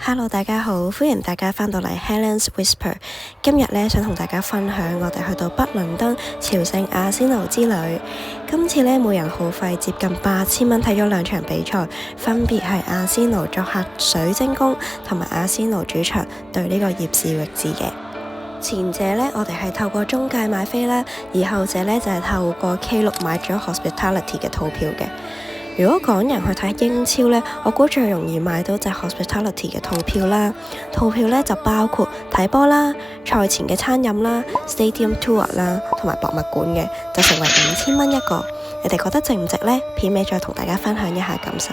Hello， 大家好，歡迎大家返到嚟 Helen's Whisper。今日呢，想同大家分享我哋去到北倫敦朝聖阿仙奴之旅。今次呢，每人耗費接近8000蚊睇咗兩場比賽，分別係阿仙奴作客水晶宮同埋阿仙奴主場對呢個葉士域治嘅。前者呢，我哋係透過中介買飛啦，而後者呢，就係透過 K6 買咗 Hospitality 嘅套票嘅。如果港人去睇英超呢，我估最容易買到就係 Hospitality 嘅套票啦。套票呢就包括睇波啦、賽前嘅餐飲啦、Stadium Tour 啦，同埋博物館嘅，就成為5000蚊一個。你哋覺得值唔值呢？片尾再同大家分享一下感受。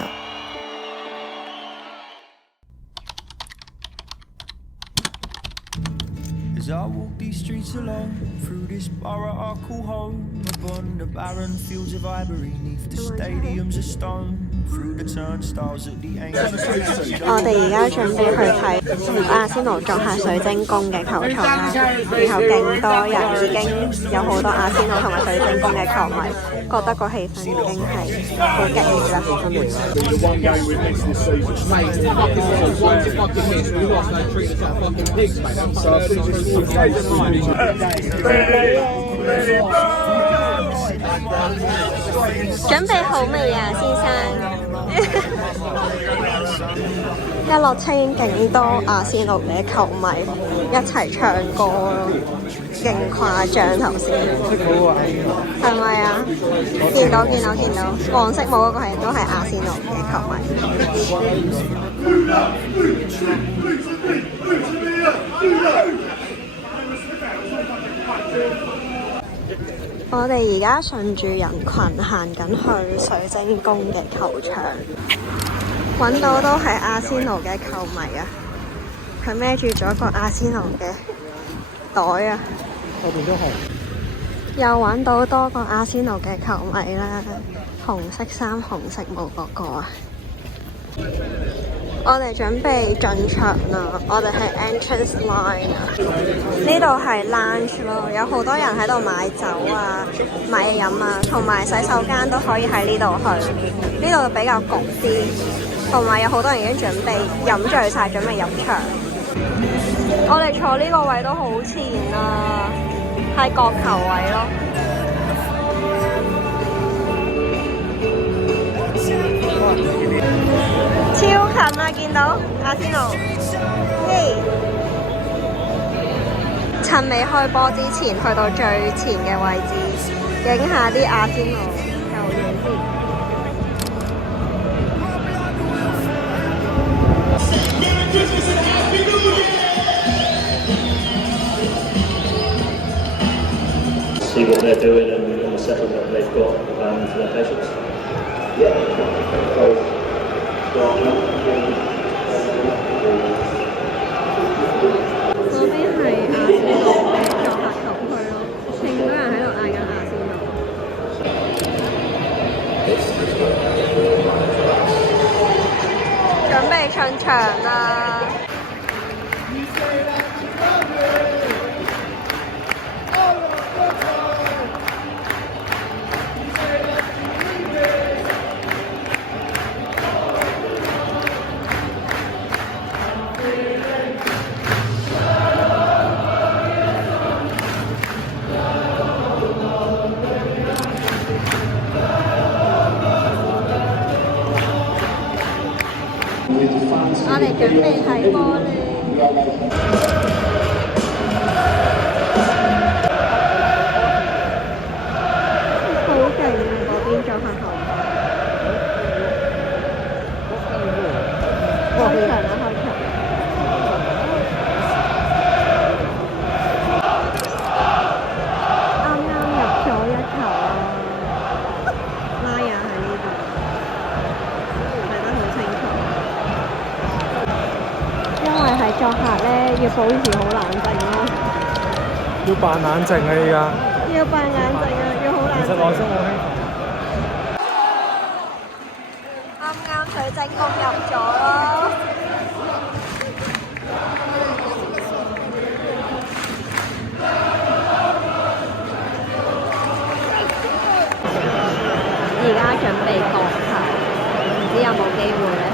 As I walk these streets alone, through this borough I call home, upon the barren fields of ivory, neath the stadiums of stone, through the turnstiles at the ancient. 我哋而家準備去睇阿仙奴作客水晶宮嘅球賽啦，然後勁多人，已經有好多阿仙奴同埋水晶宮嘅球迷，覺得個氣氛已經係好激烈啦。準備好未啊，先生？一落車已經勁多阿仙奴嘅球迷一齊唱歌咯，勁誇張頭先，係咪啊？見到，黃色帽嗰個都係阿仙奴嘅球迷。我哋而家順住人群行緊去水晶宮嘅球場，揾到都係阿仙奴嘅球迷啊！佢孭住咗個阿仙奴嘅袋啊！後邊都係。又揾到多個阿仙奴嘅球迷啦，紅色衫、紅色帽嗰個啊！我哋準備進場啦，我哋係 entrance line 啊，呢度係 lounge 咯，有好多人喺度買酒啊、買嘢飲啊，同埋洗手間都可以喺呢度去，呢度比較焗啲，同埋有好多人已經準備飲醉晒，準備入場。我哋坐呢個位都好前啊，係角球位咯。超近啊！見到阿仙奴，嘿！趁未開波之前，去到最前嘅位置，影下啲阿仙奴球員先。See what they're doing and the settlement they've got for their patients. Yeah. 嗰邊係阿仙奴嘅作客球區咯，勁多人喺度嗌緊阿仙奴。準備進場啦！我哋準備睇波咧，好勁啊！嗰邊作客球迷，開場啦！啱啱入咗一球啊！拉亞喺呢度，睇得好清楚。因為係作客咧，要保持好冷靜咯。要扮冷靜啊！依家。要扮冷靜啊！要好冷靜。其實內心好興奮。啱啱水晶宮入咗咯。而家準備角球，唔知有冇機會咧？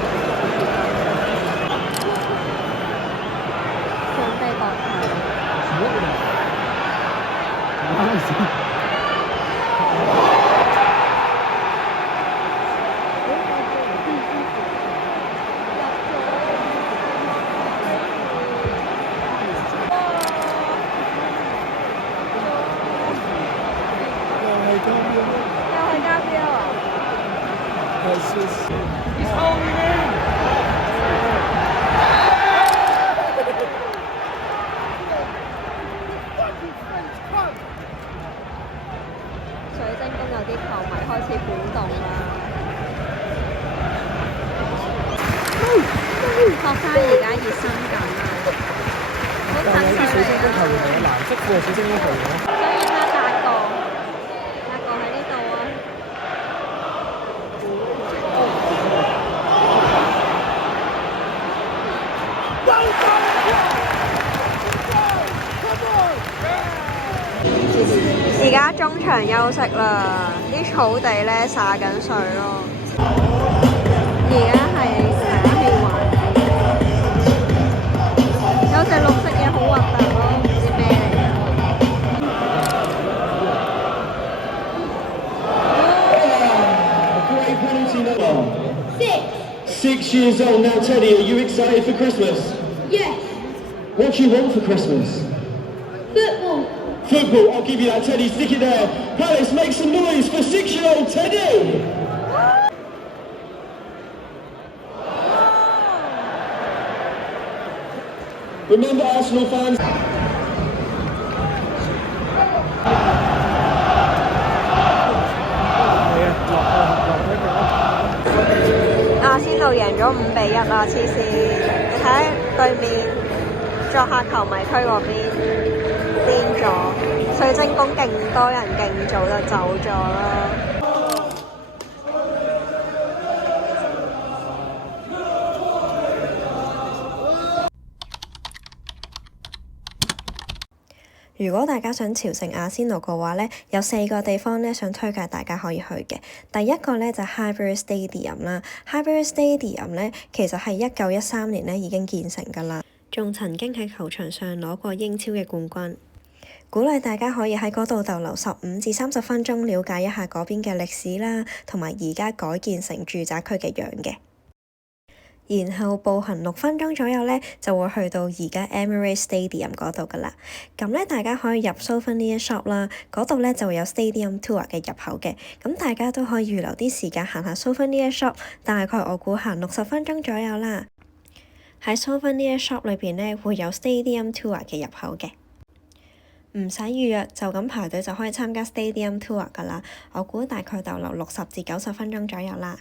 學生而家熱身緊啊，好但係有啲近距離小精英球員啊！係藍色嘅小精英球員咯。所以睇8個喺呢度啊！而家中場休息啦，啲草地咧灑緊水咯。而家係打氣環節，有隻綠色嘢好核突咯，唔知咩嚟嘅。 6 years old now, Teddy. Are you excited for Christmas? Yes, What do you want for Christmas? football. Football. I'll give you that, Teddy. Stick it there. Palace, make some noise for 6-year-old Teddy. Remember, Arsenal fans. 阿仙奴贏咗5-1啊！黐線，你睇下對面作客球迷區嗰邊癲咗，水晶宮勁多人勁早就走咗啦。如果大家想朝聖阿仙奴嘅話呢，有4個地方呢想推介大家可以去嘅。第一個呢就係 Highbury Stadium 啦。Highbury Stadium 呢其實係1913年呢已經建成㗎啦，仲曾經喺球場上攞過英超嘅冠軍。鼓勵大家可以喺嗰度逗留15至30分鐘，了解一下嗰邊嘅歷史啦，同埋而家改建成住宅區嘅樣嘅。然後步行6分鐘左右呢，就會去到而家 Emirates Stadium 嗰度噶啦。咁呢，大家可以入 Souvenir Shop 啦，嗰度呢就會有 Stadium Tour 嘅入口嘅。咁大家都可以預留啲時間行下 Souvenir Shop，大概我估行60分鐘左右啦。喺 Souvenir Shop 裏邊呢，會有 Stadium Tour 嘅入口嘅，唔使預約就咁排隊就可以參加 Stadium Tour 噶啦。我估大概逗留60至90分鐘左右啦。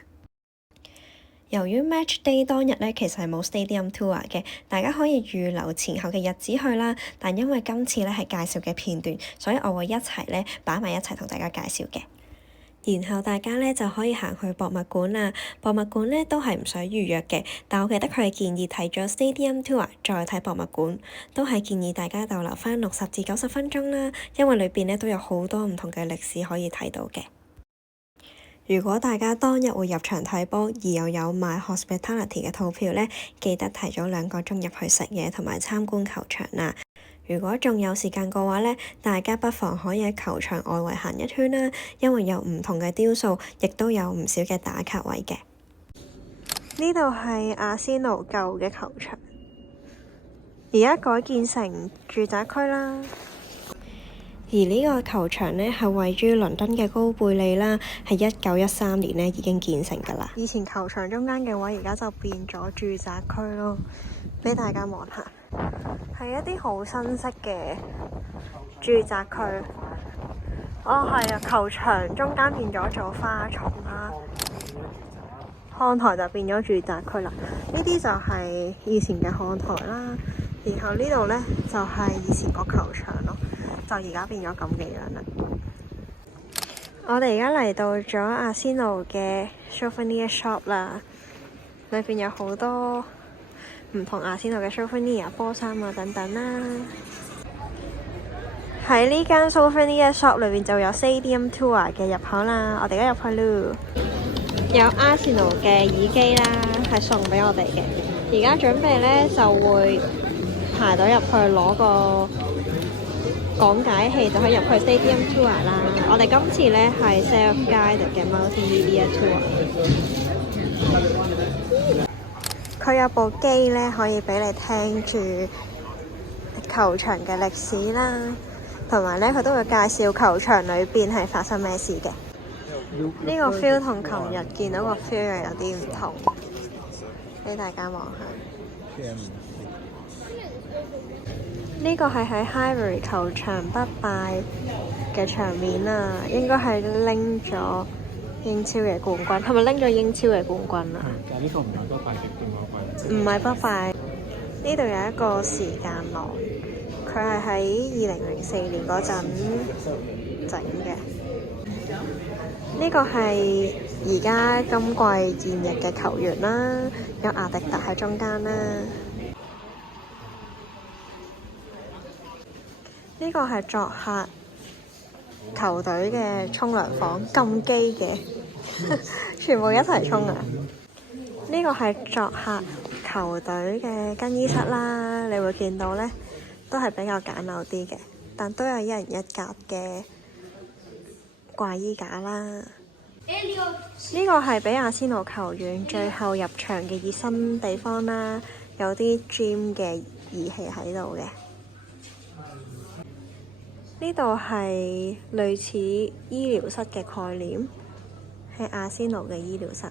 由於 Match Day 當日咧，其實係冇 Stadium Tour 嘅，大家可以預留前後嘅日子去啦。但因為今次咧係介紹嘅片段，所以我會一齊咧擺埋一齊同大家介紹嘅。然後大家咧就可以行去博物館啦。博物館咧都係唔使預約嘅，但我記得佢係建議睇咗 Stadium Tour 再睇博物館，都係建議大家逗留返60至90分鐘啦，因為裏邊咧都有好多唔同嘅歷史可以睇到嘅。如果大家當日會入場睇波，而又有買 hospitality 嘅套票呢，記得提早2個鐘入去食嘢同埋參觀球場啦。如果仲有時間嘅話呢，大家不妨可以喺球場外圍行一圈啦，因為有唔同嘅雕塑，亦都有唔少嘅打卡位嘅。呢度係阿仙奴舊嘅球場，而家改建成住宅區啦。而呢個球場呢，係位於倫敦嘅高貝利啦，係1913年呢已經建成㗎啦。以前球場中間嘅位，而家就變咗住宅區咯，俾大家望下，係一啲好新式嘅住宅區。哦，係啊，球場中間變咗做花叢啦，看台就變咗住宅區啦。呢啲就係以前嘅看台啦，然後呢度呢，就係以前個球場咯。就而家變咗咁嘅樣啦。我哋而家嚟到咗阿仙奴嘅 Souvenir Shop 啦，裏邊有好多唔同阿仙奴嘅 Souvenir 波衫啊等等啦。喺呢間 Souvenir Shop 裏邊就有 Stadium Tour 嘅入口啦，我哋而家入去咯。有阿仙奴嘅耳機啦，係送俾我哋嘅。而家準備呢，就會排隊入去攞個講解器就可以入去 Stadium Tour 啦。我哋今次呢係 self-guided 嘅 multimedia tour。佢有部機呢，可以俾你聽住球場嘅歷史啦，同埋呢佢都會介紹球場裏邊係發生咩事嘅。呢個 feel 同琴日見到個 feel 又有啲唔同，俾大家望下。呢個係喺 Highbury 球場不敗嘅場面啊，應該係拎咗英超嘅冠軍，係咪拎咗英超嘅冠軍啊？但係呢個唔係多快迪，另外一唔係不敗。呢度有一個時間廊，佢係喺2004年嗰陣整嘅。呢個係而家今季現役嘅球員啦，有阿迪達喺中間啦。呢個係作客球隊嘅沖涼房，咁基嘅，全部一齊沖涼。呢個係作客球隊嘅更衣室啦，你會見到呢都係比較簡陋啲嘅，但都有一人一格嘅掛衣架啦。呢個係俾阿仙奴球員最後入場嘅熱身地方啦，有啲 gym 嘅儀器喺度嘅。呢度係類似醫療室嘅概念，係阿仙奴嘅醫療室。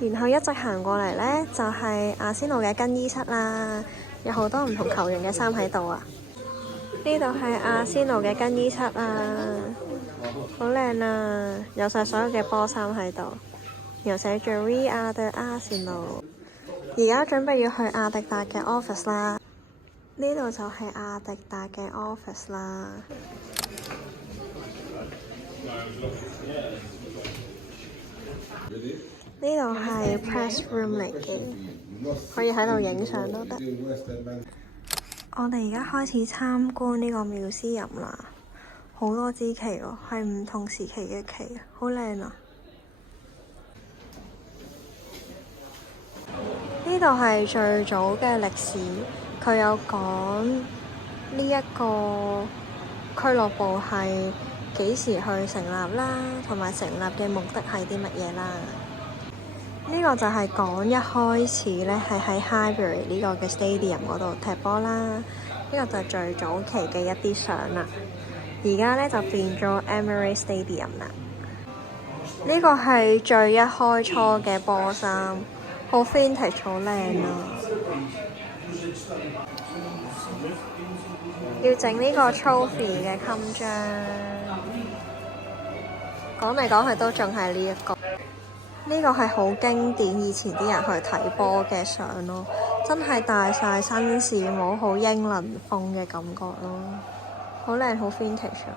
然後一直行過嚟呢，就係阿仙奴嘅更衣室啦，有好多唔同球員嘅衫喺度啊。呢度係阿仙奴嘅更衣室啊，好靚啊，有晒所有嘅波衫喺度，又寫住 We Are The Arsenal。而家準備要去阿迪達嘅 office 啦，呢度就係阿迪達嘅 office 啦。呢度係 press room 嚟嘅，可以喺度影相都得。我哋而家開始參觀呢個museum啦，好多支旗喎，係唔同時期嘅旗，好靚啊！呢度係最早嘅歷史，佢有講呢一個俱樂部係幾時去成立啦，同埋成立嘅目的係啲乜嘢啦。呢個就係講一開始咧係喺 Highbury 呢個嘅 stadium 嗰度踢波啦，呢個就係最早期嘅一啲相啦。而家咧就變咗 Emirates Stadium 啦。呢個係最一開初嘅波衫，好 vintage， 好靚啊！要整呢個 trophy 嘅襟章，講嚟講去都仲係呢一個。呢個係好經典，以前啲人去睇波嘅相咯，真係大晒紳士帽，好英倫風嘅感覺咯，好靚，好 vintage 啊！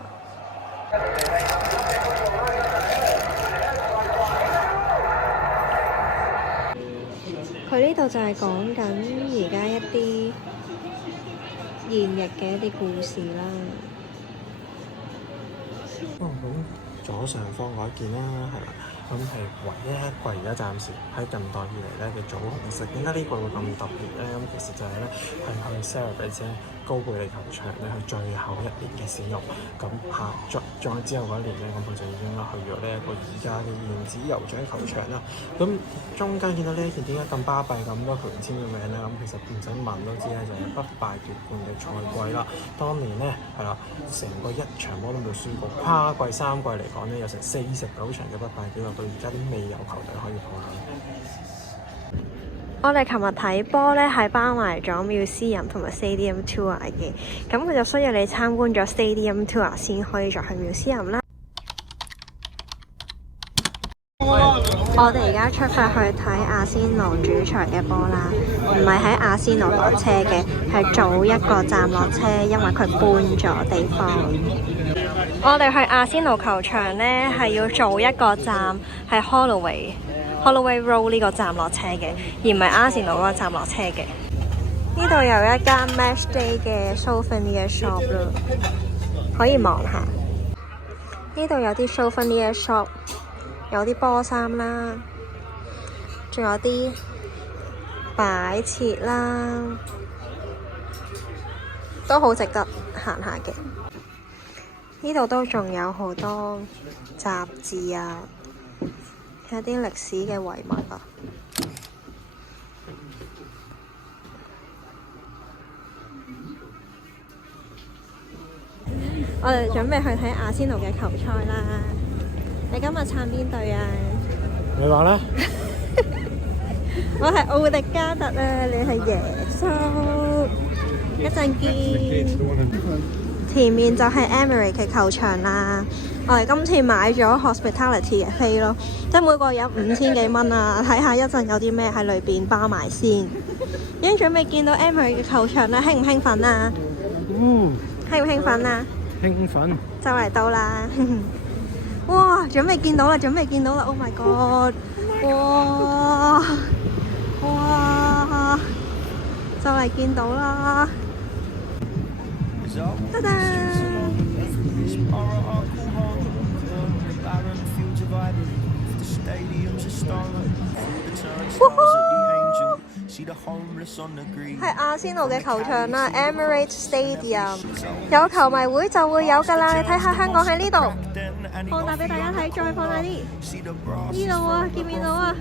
佢呢度就係講緊而家一啲現役嘅一啲故事啦。咁左上方嗰一件啦，係啦。咁係唯一一個而家暫時喺近代以嚟咧嘅棗紅色。點解呢個會咁特別咧？咁其實就係咧係去 celebrate 啫高貝利球場咧佢最後一年嘅使用。咁再之後嗰一年咧，咁佢就已經去咗呢一個而家嘅現址酋長球場啦。咁中間見到呢一件點解咁巴閉咁多球員簽嘅名咧？咁其實唔使問都知咧，就係不敗奪冠嘅賽季啦。當年咧係啦，成個一場波都冇輸過，跨季3季嚟講咧有成49場嘅不敗紀錄。而家啲未有球隊可以破緊。我哋琴日睇波咧，係包埋咗 Museum 同埋 Stadium Tour 嘅，咁佢就需要你參觀咗 Stadium Tour 先可以再去 Museum 啦。我哋而家出發去睇阿仙奴主場嘅波啦，唔係喺阿仙奴落車嘅，係早一個站落車，因為佢搬咗地方。我哋去阿仙奴球場呢，係要做一個站，係 Holloway Road 呢個站落車嘅，而唔係阿仙奴嗰個站落車嘅。呢度有一間 Matchday 嘅 Souvenir Shop 咯，可以望下。呢度有啲 Souvenir Shop， 有啲波衫啦，仲有啲擺設啦，都好值得行下嘅。呢度都仲有好多雜誌啊，有啲歷史嘅遺物啊。我哋準備去睇阿仙奴嘅球賽啦。你今日撐邊隊啊？你話咧？我係奧迪加特啊，你係耶穌。一陣見。前面就係 Emirates 嘅球場啦，我我哋今次買咗 hospitality 嘅飛咯，即係每個人5000幾蚊啊！睇下一陣有啲咩喺裏邊包埋先。已經準備見到 Emery 嘅球場啦，興唔興奮啊？興唔興奮啊？興奮！就嚟到啦！哇！準備見到啦！Oh my god！哇！哇！就嚟見到啦！得得！係阿仙奴嘅球場啦 ，Emirates Stadium。有球迷會就會有㗎啦，你睇下香港喺呢度，放大俾大家睇，再放大啲。呢度啊，見唔見到啊？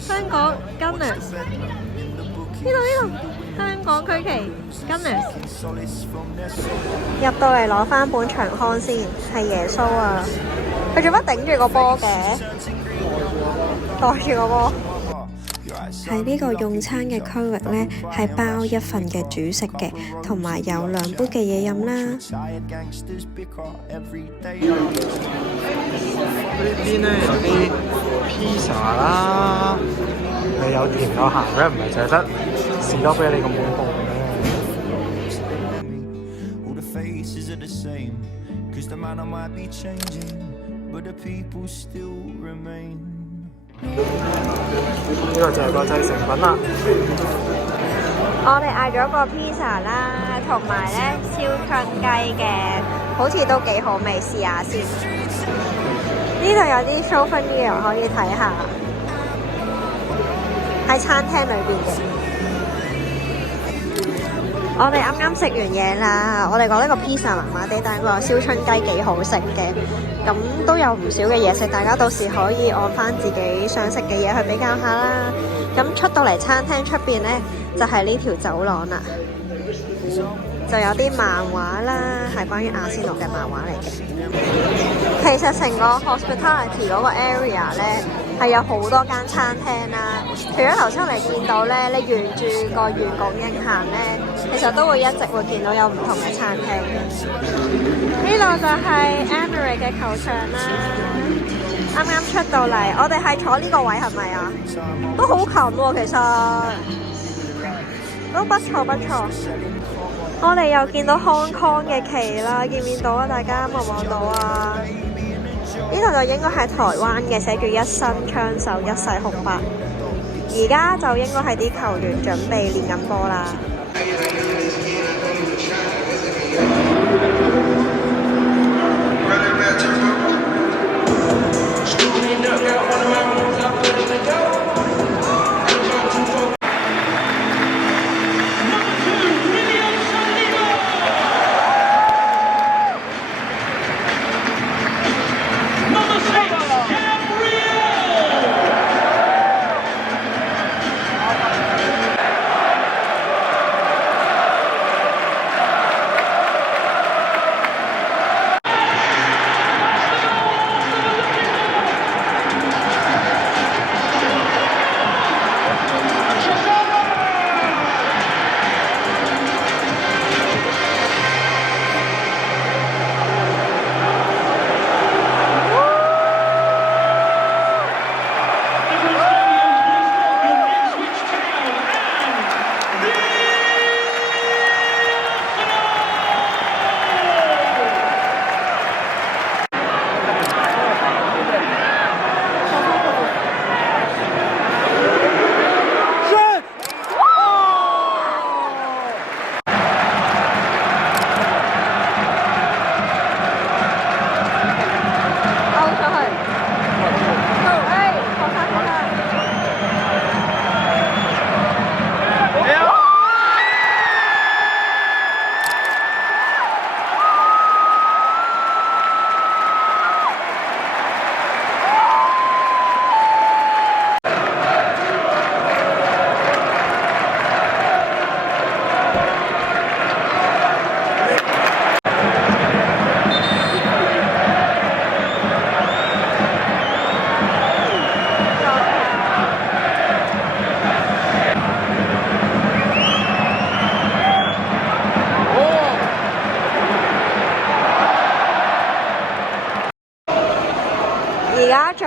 香港 Gunners， 呢度，香港區旗 Gunners。入到嚟攞翻本場刊先，係耶穌啊！佢做乜頂住個波嘅？袋住個波。喺呢個用餐嘅區域呢，係包一份嘅主食嘅，同埋有2杯嘅嘢飲啦。呢邊呢有啲披薩啦，你有甜有鹹嘅，唔係淨係得士多啤梨咁恐怖嘅。呢個就係個製成品啦。我哋嗌咗個披薩啦，同埋咧燒春雞嘅，好似都幾好味，試下先。呢度有啲 souvenir可以睇下，喺餐廳裏邊嘅。我哋啱啱食完嘢啦，我哋覺得個披薩麻麻地，但係個燒春雞幾好食嘅。咁都有唔少嘅嘢食，大家到時可以按翻自己想食嘅嘢去比較下啦。咁出到嚟餐廳出邊呢，就係呢條走廊啦，就有啲漫畫啦，係關於阿仙奴嘅漫畫嚟嘅。其實成個 hospitality 嗰個 area 呢，係有好多間餐廳啦。除咗頭先我哋見到呢，你沿住個圓拱形行呢，其實都會一直會見到有唔同嘅餐廳嘅。呢度就係 Emery 嘅球場啦，啱啱出到嚟，我哋係坐呢個位係咪啊？都好近喎，其實都不錯不錯。我哋又見到 Hong Kong 嘅旗啦，見唔見到啊？大家望唔望到啊？呢度就應該係台灣嘅，寫住一生槍手一世空白。而家就應該係啲球員準備練緊波啦。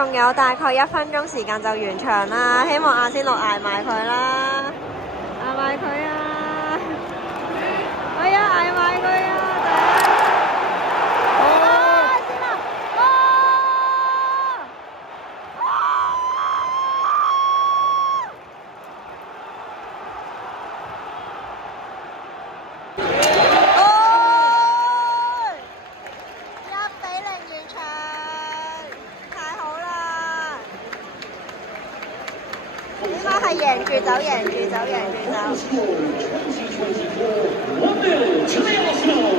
仲有大概1分鐘時間就完場啦，希望阿仙奴捱埋佢啦，捱埋佢啊！哎呀，捱埋佢啊！應該係贏住走，贏住走，贏住走。1-0 to the Arsenal.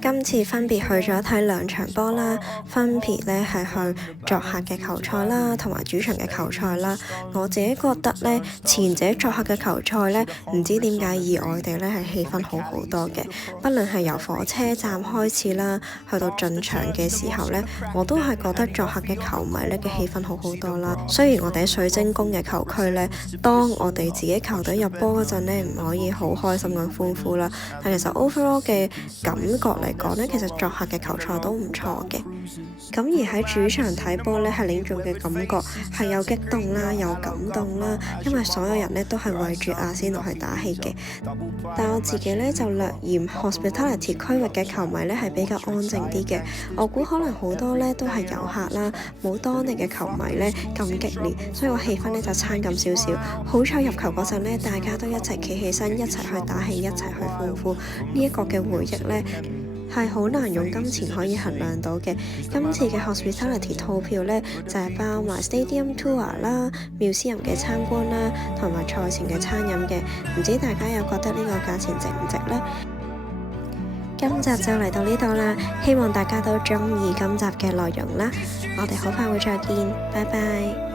今次分別去咗睇2場波啦，分別咧係去作客嘅球賽啦，同埋主場嘅球賽啦。我自己覺得咧，前者作客嘅球賽咧，唔知點解意外地咧係氣氛好好多嘅。不論係由火車站開始啦，去到進場嘅時候咧，我都係覺得作客嘅球迷咧嘅氣氛好好多啦。雖然我哋喺水晶宮嘅球區咧，當我哋自己球隊入波嗰陣咧，唔可以好開心咁歡呼啦，但其實 overall 嘅感覺嚟講咧，其實作客嘅球賽都唔錯嘅。咁而喺主場睇波咧，係另一種嘅感覺，係有激動啦，有感動啦，因為所有人咧都係為住阿仙奴去打氣嘅。但我自己咧就略嫌 hospitality 區域嘅球迷咧係比較安靜啲嘅。我估可能好多咧都係遊客啦，冇當地嘅球迷咧咁激烈，所以個氣氛咧就差咁少少。好彩入球嗰陣咧，大家都一齊企起身，一齊去打氣，一齊去歡呼。呢一個嘅回憶咧，係好難用金錢可以衡量到嘅。今次嘅 hospitality 套票呢，就係包埋 stadium tour 啦、museum 嘅參觀啦，同埋賽前嘅餐飲嘅。唔知大家有覺得呢個價錢值唔值呢？今集就嚟到呢度啦，希望大家都中意今集嘅內容啦。我哋好快會再見，拜拜。